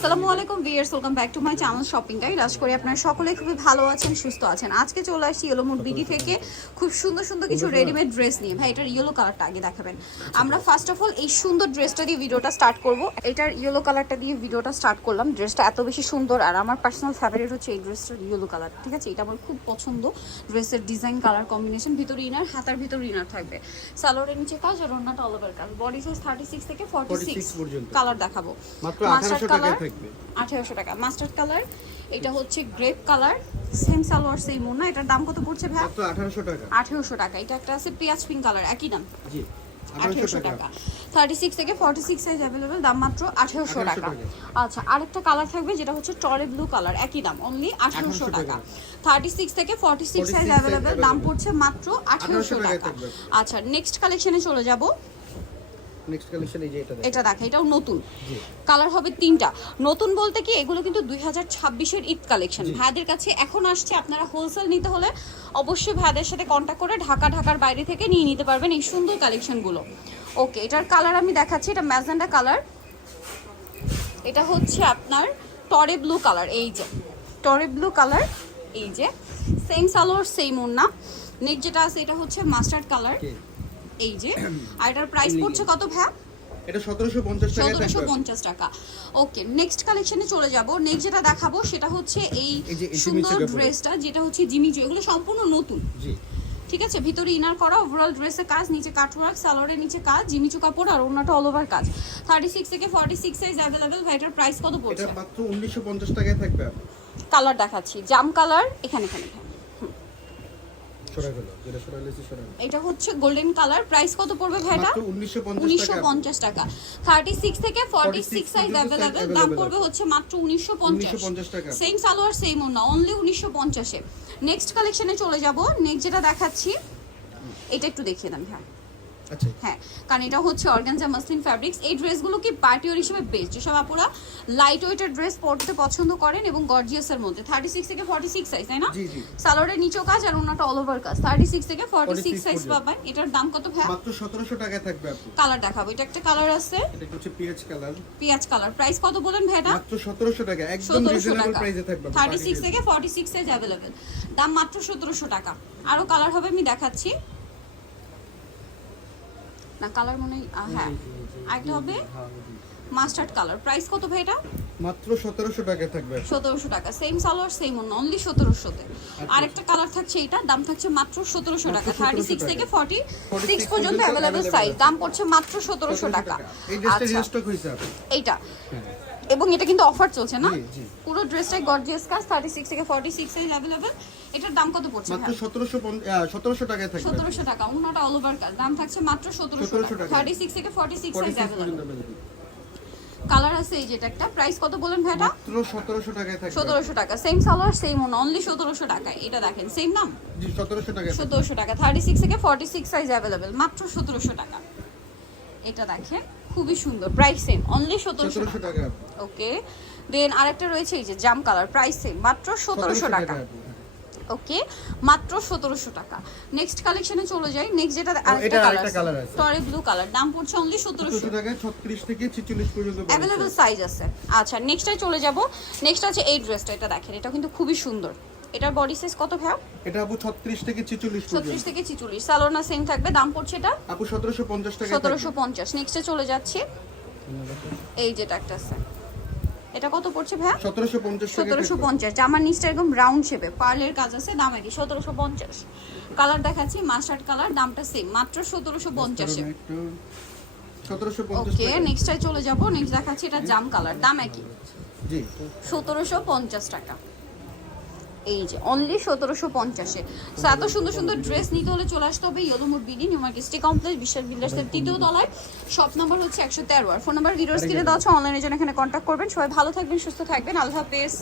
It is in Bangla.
আসসালামু আলাইকুম viewers welcome back to my channel shopping guide. আজ করি আপনারা সকলে খুবই ভালো আছেন সুস্থ আছেন। আজকে চলে আসছি ইয়েলোমুড বিডি থেকে খুব সুন্দর সুন্দর কিছু রেডিমেড ড্রেস নিয়ে। ভাই এটার ইয়েলো কালারটা আগে দেখাবেন। আমরা ফার্স্ট অফ অল এই সুন্দর ড্রেসটা দিয়ে ভিডিওটা স্টার্ট করব। এটার ইয়েলো কালারটা দিয়ে ভিডিওটা স্টার্ট করলাম। ড্রেসটা এত বেশি সুন্দর। আর আমার পার্সোনাল ফেভারিট হচ্ছে এই ড্রেসটার ইয়েলো কালার ঠিক আছে? এটা আমার খুব পছন্দ। ড্রেসের ডিজাইন কালার কম্বিনেশন ভিতরে ইনার হাতার ভিতরে ইনার থাকবে। সালোয়ারের নিচে কাজ আর অন্যটা অল ওভার কাজ। বডি সাইজ থার্টি সিক্স থেকে ফর্টি সিক্স কালার দেখাবো। মাত্র Mustard 1800 টাকায় colour, থাকবে। আঠেরোশো টাকা। মাস্টার্ড কালার এটা হচ্ছে grape colour same salwar same না এটার দাম কত পড়ছে ভাই? মাত্র 1800 টাকা। আঠেরোশো টাকা। এটা একটা আছে পেঁয়াজ পিঙ্ক কালার একই দাম? জি 1800 টাকা। টাকা। থার্টি সিক্স থেকে ফর্টি সিক্স সাইজ অ্যাভেলেবেল দাম মাত্র আঠেরোশো 1800 টাকা। আচ্ছা আরেকটা কালার থাকবে যেটা হচ্ছে টরে ব্লু কালার একই দাম অনলি আঠেরোশো 1800 টাকা। টাকা। থার্টি সিক্স থেকে ফর্টি সিক্স 46 সাইজ অ্যাভেলেবেল দাম পড়ছে মাত্র আঠেরোশো 1800 টাকা। আচ্ছা নেক্সট কালেকশনে চলে যাব। নেক্সট কালেকশন এই যে এটা এটা দেখা এটাও নতুন। কালার হবে তিনটা। নতুন বলতে কি এগুলো কিন্তু দুই হাজার ছাব্বিশের ঈদ কালেকশন। ভাইদের কাছে এখন আসছে আপনারা হোলসেল নিতে হলে অবশ্যই ভাইদের সাথে কন্ট্যাক্ট করে ঢাকা ঢাকার বাইরে থেকে নিয়ে নিতে পারবেন এই সুন্দর কালেকশনগুলো ওকে এটার কালার আমি দেখাচ্ছি এটা ম্যাজেন্ডা কালার এটা হচ্ছে আপনার টরে ব্লু কালার এই যে। টরে ব্লু কালার এই যে। সেম সালোয়ার সেম ওন্না নেক যেটা আছে এটা হচ্ছে মাস্টার্ড কালার এই যে আর এটার প্রাইস পড়ছে কত ভ্যা এটা 1750 টাকায় সতেরোশো পঞ্চাশ টাকা। ওকে নেক্সট কালেকশনে চলে যাব। নেক্সট যেটা দেখাবো সেটা হচ্ছে এই সুন্দর ড্রেসটা যেটা হচ্ছে জিমি জিমিচু এগুলো সম্পূর্ণ নতুন। জি। ঠিক আছে? ভিতরে ইনার করা ওভারঅল ড্রেসের কাজ নিচে কাটওয়ার্ক সালোয়ারের নিচে কাজ জিমিচু কাপড় আর অন্যটা অল ওভার কাজ। থার্টি সিক্স থেকে ফর্টি সিক্স সাইজ অ্যাভেলেবেল ভাইটার প্রাইস কত এটা পড়ছে? মাত্র 1950 টাকায় থাকবে। কালার দেখাচ্ছি। জাম কালার এখানে এখানে। এটা হচ্ছে গোল্ডেন কালার প্রাইস কত পড়বে ভাইটা? উনিশশো টাকা। পঞ্চাশ টাকা। থার্টি সিক্স থেকে ফর্টি সিক্স সাইজ অ্যাভেলেবেল দাম পড়বে হচ্ছে মাত্র উনিশশো পঞ্চাশ। সেম সালোয়ার সেম ওনা অনলি উনিশশো পঞ্চাশে। নেক্সট কালেকশনে চলে যাব। নেক্সট যেটা দেখাচ্ছি এটা একটু দেখিয়ে দেন হ্যাঁ হ্যাঁ কারণ এটা হচ্ছে অর্গানজা মাসলিন ফ্যাব্রিক্স। এই ড্রেসগুলো কি হিসেবে বেস্ট যেসব আপুরা লাইট ওয়েটের ড্রেস পরতে পছন্দ করেন এবং গর্জিয়াসের মধ্যে। থার্টি সিক্স থেকে ফর্টি সিক্স সাইজ তাই না? সালোয়ারের নিচেও কাজ আর ওনাটা অল ওভার কাজ। থার্টি সিক্স থেকে ফর্টি সিক্স সাইজ পাবেন। এটার দাম কত ভাই মাত্র 1700 টাকায় থাকবে কালার দেখাবো। এটা একটা কালার আছে। এটা হচ্ছে পিএইচ কালার পেঁয়াজ কালার প্রাইস কত বলেন ভাইটা মাত্র 1700 টাকা। একদম রিজনেবল প্রাইসে থাকবে থার্টি সিক্স থেকে ফর্টি সিক্স সাইজ অ্যাভেলেবেল দাম মাত্র সতেরোশো টাকা। আরও কালার হবে আমি দেখাচ্ছি। না কালার মনে হয় আরেকটা হবে মাস্টার্ড কালার প্রাইস কত ভাই এটা? মাত্র 1700 টাকায় থাকবে। সতেরোশো টাকা। সেম সালোয়ার সেম অনলি সতেরোশোতে। আরেকটা কালার থাকছে এটা দাম থাকছে মাত্র সতেরোশো টাকা। মাত্র থার্টি সিক্স থেকে টাকা। ফর্টি 46 সিক্স পর্যন্ত অ্যাভেলেবেল সাইজ দাম পড়ছে মাত্র সতেরোশো টাকা। এই ড্রেসটা রিস্টক হইছে এইটা। হ্যাঁ। এবং এটা কিন্তু অফার চলছে না। পুরো ড্রেসটাই গর্জিয়াস কাজ। থার্টি সিক্স থেকে ফর্টি সিক্স সাইজ অ্যাভেলেবেল এটার দাম কত পড়ছে মাত্র 1700 1700 টাকায় থাকবে। সতেরোশো টাকা অন্যটা অল ওভার দাম থাকছে মাত্র 1700 টাকা। টাকা। থার্টি সিক্স থেকে forty six size 46 available colour আছে এই যেটা একটা। প্রাইস কত বলেন ভাইটা? মাত্র 1700 টাকায় থাকবে। সতেরোশো টাকা। সেম সালোয়ার সেম ওন অনলি সতেরোশো টাকা। এটা দেখেন সেম নাম জি 1700 টাকায় থাকবে। সতেরোশো টাকা। থার্টি সিক্স থেকে ফর্টি সিক্স সাইজ অ্যাভেলেবেল মাত্র সতেরোশো টাকা। এটা দেখেন খুবই সুন্দর। প্রাইস সেম অনলি সতেরোশো 1700 টাকা। টাকা। ওকে দেন আরেকটা রয়েছে এই যে জাম কালার প্রাইস সেম মাত্র সতেরোশো টাকা। আপু। ওকে মাত্র সতেরোশো টাকা। নেক্সট কালেকশনে চলে যাই। নেক্সট যেটা আরেকটা কালার। টরে ব্লু কালার দাম পড়ছে অনলি সতেরোশো। 1700 টাকায় 36 থেকে 46 পর্যন্ত। অ্যাভেলেবল সাইজ আছে। আচ্ছা নেক্সটে চলে যাব। নেক্সট আছে এই ড্রেসটা এটা দেখেন এটা কিন্তু খুবই সুন্দর। এটার বডি সাইজ কত ভ্যাও এটা আপু 36 থেকে 46 ছত্রিশ পর্যন্ত থেকে ছিচল্লিশ। সালোনা সেম থাকবে। দাম পড়ছে এটা? আপু 1750 টাকা সতেরোশো পঞ্চাশ। নেক্সটে চলে যাচ্ছি। এই যেটা একটা আছে। এটা কত পড়ছে ভাই 1750 টাকা সতেরোশো পঞ্চাশ। জামার নিচটা একদম রাউন্ড শেপে পার্লের কাজ আছে দাম একই। সতেরোশো পঞ্চাশ। কালার দেখাচ্ছি মাস্টার্ড কালার দামটা সেম মাত্র সতেরোশো পঞ্চাশে একটু 1750 ওকে টাকা। নেক্সটে চলে যাব। নেক্সট দেখাচ্ছি এটা জাম কালার দাম একই। জি। সতেরোশো পঞ্চাশ টাকা। এই যে অনলি সতেরোশো পঞ্চাশে। সো এত সুন্দর সুন্দর ড্রেস নিতে হলে চলে আসতে হবে yellow mood BD New Market stay complex Biswas বিল্ডার্সের তৃতীয় তলায়। শপ নম্বর হচ্ছে একশো তেরো। আর ফোন নাম্বার ভিডিওর স্ক্রিনে দেওয়া আছে অনলাইনে জন্য এখানে কন্ট্যাক্ট করবেন। সবাই ভালো থাকবেন, সুস্থ থাকবেন। আল্লাহ হাফেজ।